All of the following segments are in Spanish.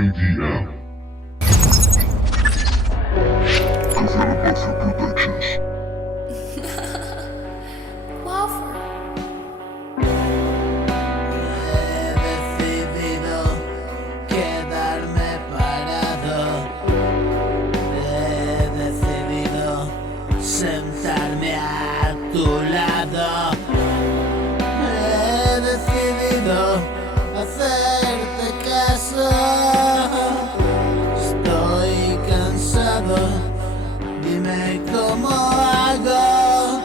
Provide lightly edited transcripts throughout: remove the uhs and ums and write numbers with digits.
KDM. Confirm Buffy Productions. Wafer. He decidido quedarme parado. He decidido sentarme a tu lado. He decidido hacerte caso. Estoy cansado. Dime cómo hago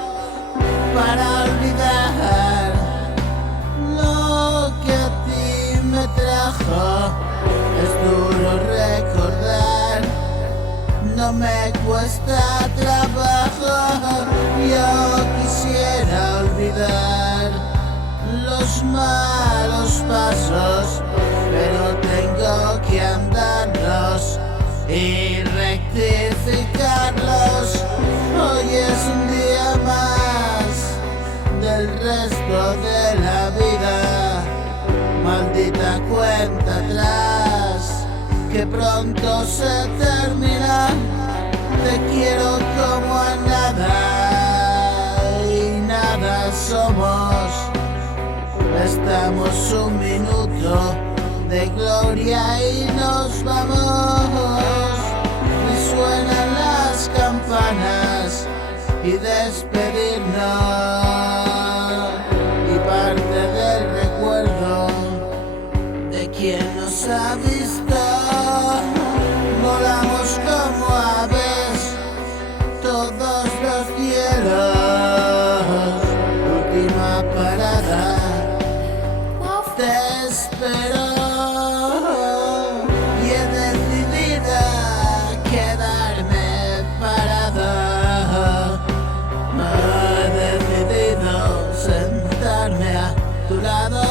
para olvidar lo que a ti me trajo. Es duro recordar, no me cuesta trabajo. Yo quisiera olvidar los malos pasos, pero tengo que andarlos y rectificarlos. Hoy es un día más del resto de la vida. Maldita cuenta atrás, que pronto se termina. Te quiero como a nada y nada somos. Estamos un minuto de gloria y nos vamos. Y suenan las campanas y despedirnos. Y parte del recuerdo de quien nos ha visto. Volamos como aves todos los cielos. Última parada, te espero. Y he decidido quedarme parado. He decidido sentarme a tu lado.